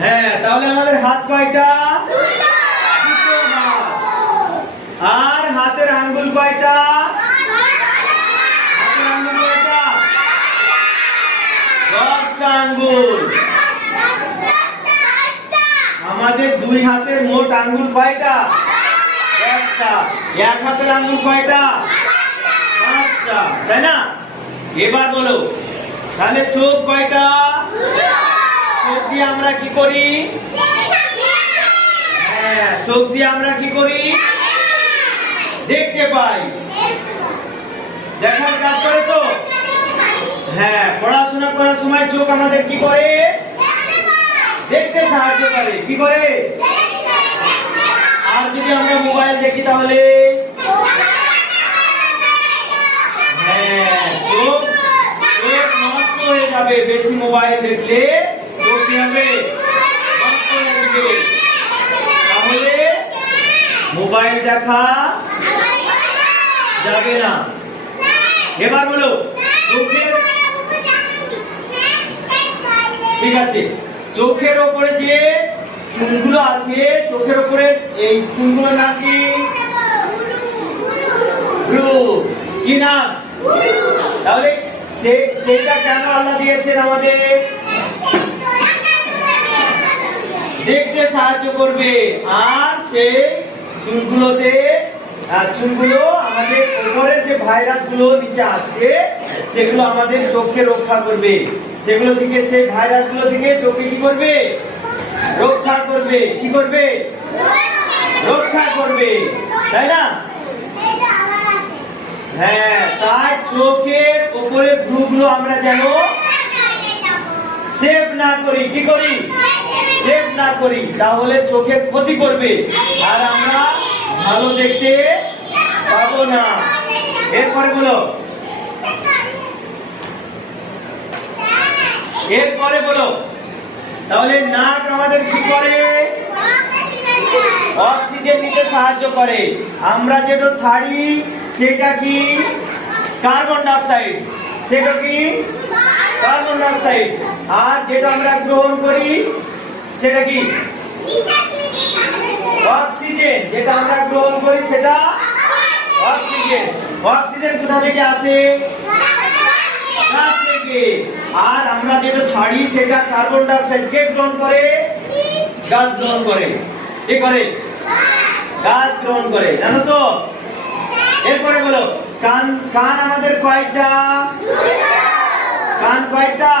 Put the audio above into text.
হ্যাঁ, তাহলে আমাদের হাত কয়টা? আর হাতের আঙ্গুল কয়টা? হাতের আঙ্গুল কয়টা? 10টা আঙ্গুল। আমাদের দুই হাতের মোট আঙ্গুল কয়টা? 10টা। এক হাতের আঙ্গুল কয়টা? 5টা, তাই না? এবার বলো, তাহলে চোখ কয়টা? চোখ দিয়ে আমরা কি করি? হ্যাঁ, চোখ দিয়ে আমরা কি করি? দেখতে পাই। দেখার কাজ করে তো? হ্যাঁ, পড়াশোনা করার সময় চোখ আমাদের কি করে? দেখতে সাহায্য করে। কি করে? আর যদি আমরা মোবাইল দেখি তাহলে? হ্যাঁ, চোখ নষ্ট হয়ে যাবে। বেশি মোবাইল দেখলে চোখ কি হবে? নষ্ট হয়ে যাবে। তাহলে মোবাইল দেখা যাবে না। এবার বলো, চোখের, ঠিক আছে, চোখের উপরে যে চুলগুলো আছে, চোখের উপরে এই চুলগুলো নাম কি? ভ্রু। কি নাম? তাহলে সেটা কেন আল্লাহ দিয়েছেন আমাদের? দেখতে সাহায্য করবে। আর সেই চুলগুলো আমাদের উপরের যে ভাইরাস গুলো নিচে আসছে সেগুলো আমাদের চোখকে রক্ষা করবে। সেগুলো থেকে, সেই ভাইরাস গুলো থেকে চোখকে কি করবে? রক্ষা করবে। কি করবে? রক্ষা করবে, তাই না? হ্যাঁ, তাই চোখের উপরের ভ্রুগুলো আমরা যেন সেভ না করি। কি করি? সেভ না করি, তাহলে চোখের ক্ষতি করবে আর আমরা ভালো দেখতে পাবো না। এরপরে বলো, তাহলে নাক আমাদের কি করে? অক্সিজেন নিতে সাহায্য করে। আমরা যেটা ছাড়ি সেটা কি? Carbon die oxide. সেটা কি? Carbon die oxide. আর যেটা আমরা গ্রহণ করি সেটা কি? অক্সিজেন। যেটা আমরা গ্রহণ করি সেটা অক্সিজেন। অক্সিজেন কোথা থেকে আসে? গাছ থেকে। আর আমরা যেটা ছাড়ি সেটা কার্বন ডাই অক্সাইড। কে গ্রহণ করে? গাছ গ্রহণ করে। কে করে? গাছ গ্রহণ করে, জানো তো? এরপরে বলো, কান আমাদের কয়টা? কান কয়টা?